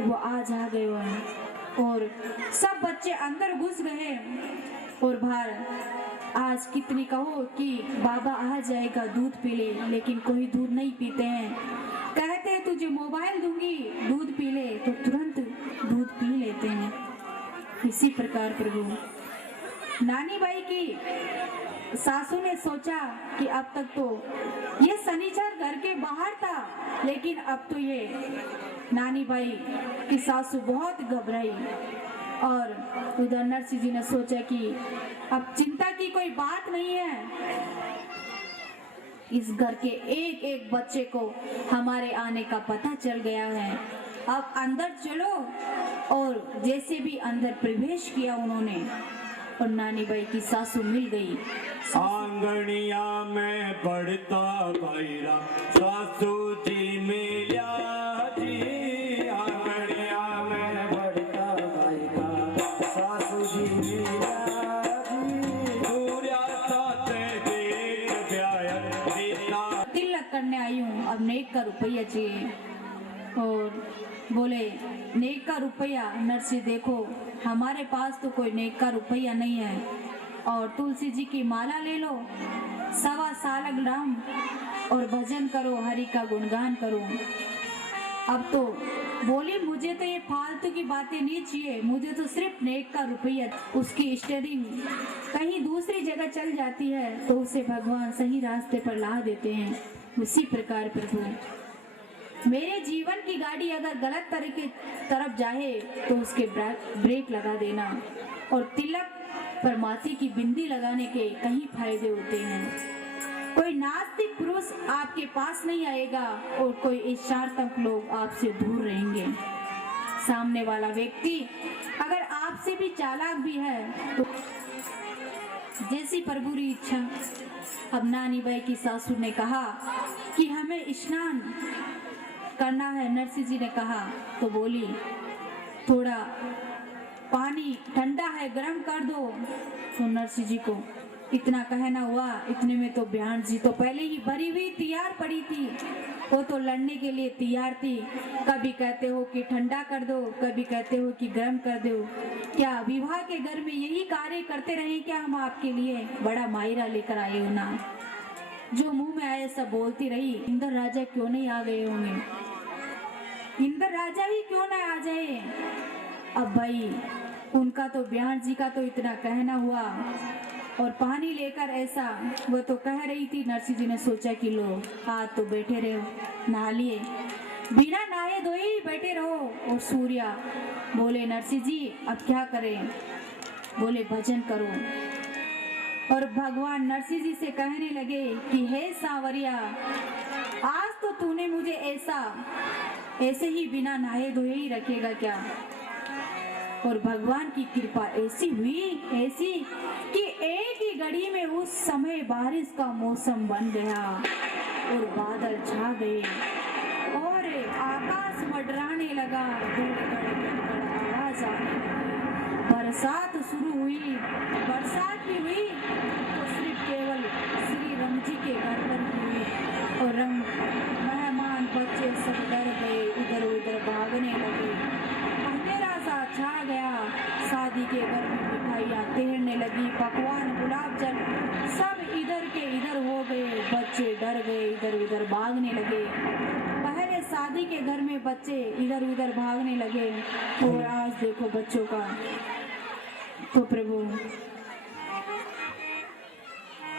वो आज आ गए हैं और सब बच्चे अंदर घुस गए और बाहर आज कितनी कहो कि बाबा आ जाएगा दूध पी ले, लेकिन कोई दूध नहीं पीते हैं। कहते हैं तुझे मोबाइल दूंगी दूध पी ले, तो तुरंत दूध पी लेते हैं। इसी प्रकार प्रभु नानी बाई की सासू ने सोचा कि अब तक तो ये शनिचर घर के बाहर था, लेकिन अब तो ये नानी बाई की सासू बहुत घबराई और उधर नरसिंह जी ने सोचा कि अब चिंता की कोई बात नहीं है, इस घर के एक एक बच्चे को हमारे आने का पता चल गया है, अब अंदर चलो। और जैसे भी अंदर प्रवेश किया उन्होंने और नानी बाई की सासू मिल गई। आंगनिया में पड़ता भाईरा सासू जी मिल्या जी, आंगनिया में पड़ता भाईरा सासू जी मिल्या जी, सूर्या साथे देख ब्याह दीना। तिलक करने आई हूँ, अब नेक का रुपया चाहिए। और बोले नेक का रुपया? नरसिंह देखो हमारे पास तो कोई नेक का रुपया नहीं है, और तुलसी जी की माला ले लो, 1.25 साल ग्राम और भजन करो, हरि का गुणगान करो। अब तो बोली मुझे तो ये फालतू की बातें नहीं चाहिए, मुझे तो सिर्फ नेक का रुपया। उसकी स्टेयरिंग कहीं दूसरी जगह चल जाती है तो उसे भगवान सही रास्ते पर ला देते हैं। उसी प्रकार प्रभु मेरे जीवन की गाड़ी अगर गलत तरीके तरफ जाए तो उसके ब्रेक लगा देना। और तिलक पर माथे की बिंदी लगाने के कई फायदे होते हैं। कोई नास्तिक पुरुष आपके पास नहीं आएगा और कोई इच्छार्थक लोग आपसे दूर रहेंगे। सामने वाला व्यक्ति अगर आपसे भी चालाक भी है तो जैसी प्रभु की इच्छा। अब नानी बाई की सासू ने कहा कि हमें स्नान करना है। नरसिंह जी ने कहा तो बोली थोड़ा पानी ठंडा है गर्म कर दो। तो नरसिंह जी को इतना कहना हुआ, इतने में तो बयान जी तो पहले ही भरी हुई तैयार पड़ी थी, वो तो लड़ने के लिए तैयार थी। कभी कहते हो कि ठंडा कर दो, कभी कहते हो कि गर्म कर दो। क्या विवाह के घर में यही कार्य करते रहे क्या हम आपके लिए? बड़ा मायरा लेकर आए हो ना, जो मुंह में आए सब बोलती रही। इंद्र राजा क्यों नहीं आ गए होंगे, इंद्र राजा ही क्यों ना आ जाए। अब भाई उनका तो बयान जी का तो इतना कहना हुआ और पानी लेकर ऐसा वो तो कह रही थी। नरसिंह जी ने सोचा कि लो आज तो बैठे रहो, नहा लिए, बिना नहाए धोए ही बैठे रहो। और सूर्या बोले नरसिंह जी अब क्या करें? बोले भजन करो। और भगवान नरसिंह जी से कहने लगे कि हे सांवरिया, आज तो तूने मुझे ऐसे ही बिना नहाए धोए ही रखेगा क्या? और भगवान की कृपा ऐसी हुई, ऐसी कि एक ही घड़ी में उस समय बारिश का मौसम बन गया और बादल छा गए और आकाश मंडराने लगा, आवाज आने लगी, बरसात शुरू हुई। बरसात भी हुई तो सिर्फ केवल श्री राम जी के घर पर हुई और मेहमान बच्चे सब डर गए, इधर उधर भागने लगे, अंधेरा सा छा गया। शादी के घर में मिठाइयाँ तैरने लगी, पकवान गुलाब जल सब इधर के इधर हो गए। बच्चे डर गए, इधर उधर भागने लगे। पहले शादी के घर में बच्चे इधर उधर भागने लगे और आज देखो बच्चों का। तो प्रभु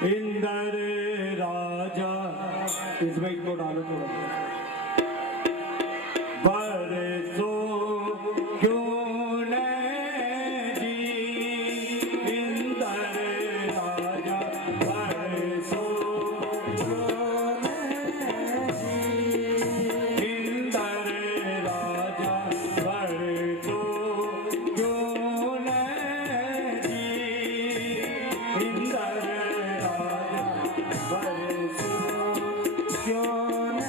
इंद्र राजा इस बाइक को डालो तो बरसो क्यों न जी, इंद्र राजा बरसो क्यों न जी, इंद्र राजा बरसो क्यों न जी, इंद्र राजा बरसो क्यों न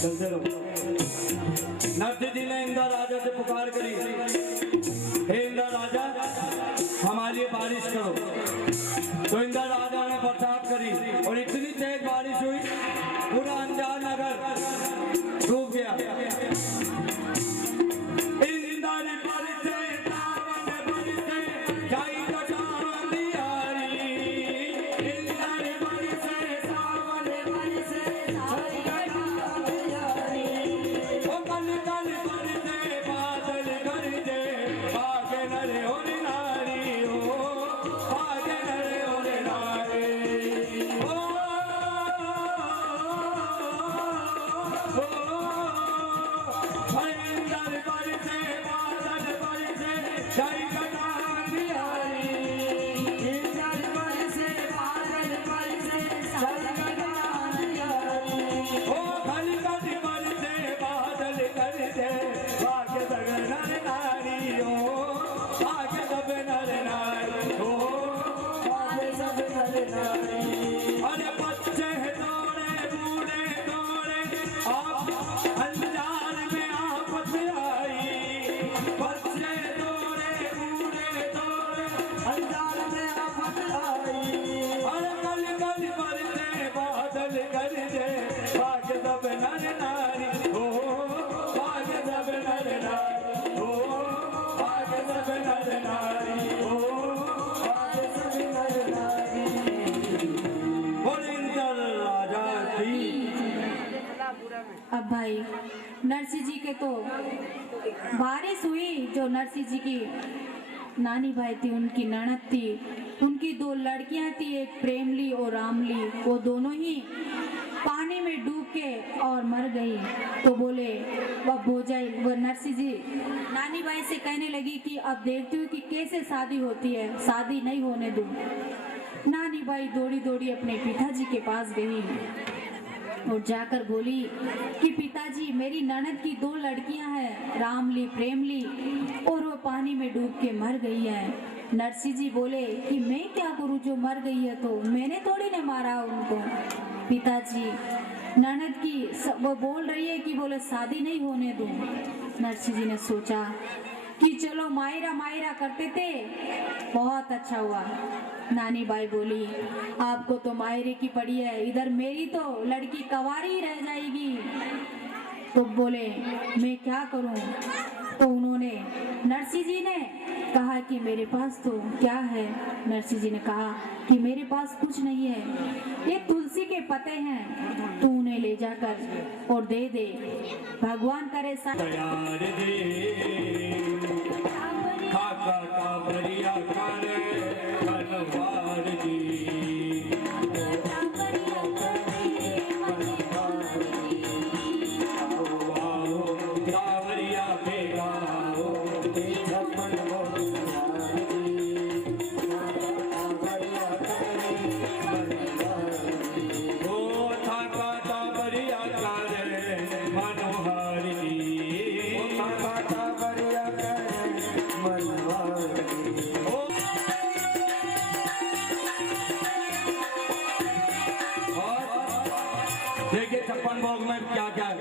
चलते रहो। नरसिंह जी ने इंद्र राजा से पुकार करी, हे इंद्र राजा हमारे लिए बारिश करो। तो इंद्र राजा ने बरसात करी और इतनी तेज बारिश हुई पूरा अंजार नगर डूब गया। अब भाई नरसिंह जी के तो बारिश हुई, जो नरसिंह जी की नानी भाई थी, उनकी ननद थी, उनकी दो लड़कियां थी, एक प्रेमली और रामली, वो दोनों ही पानी में डूब के और मर गई। तो बोले वह भोजाई वह नरसिंह जी नानी भाई से कहने लगी कि अब देखती हूँ कि कैसे शादी होती है, शादी नहीं होने दूँ। नानी भाई दौड़ी दौड़ी अपने पिताजी के पास गई और जाकर बोली कि पिताजी मेरी ननद की दो लड़कियां हैं, रामली प्रेमली, और वो पानी में डूब के मर गई है। नरसिंह जी बोले कि मैं क्या करूं, जो मर गई है तो मैंने थोड़ी ना मारा उनको। पिताजी ननद की वो बोल रही है कि बोले शादी नहीं होने दूं। नरसिंह जी ने सोचा कि चलो मायरा मायरा करते थे, बहुत अच्छा हुआ। नानी बाई बोली आपको तो मायरे की पड़ी है, इधर मेरी तो लड़की कवारी रह जाएगी। तो बोले मैं क्या करूं? तो उन्होंने नरसिंह जी ने कहा कि मेरे पास तो क्या है। नरसिंह जी ने कहा कि मेरे पास कुछ नहीं है, ये तुलसी के पत्ते हैं, तू उन्हें ले जाकर और दे दे, भगवान करे देखिए 56 भोग में क्या क्या है।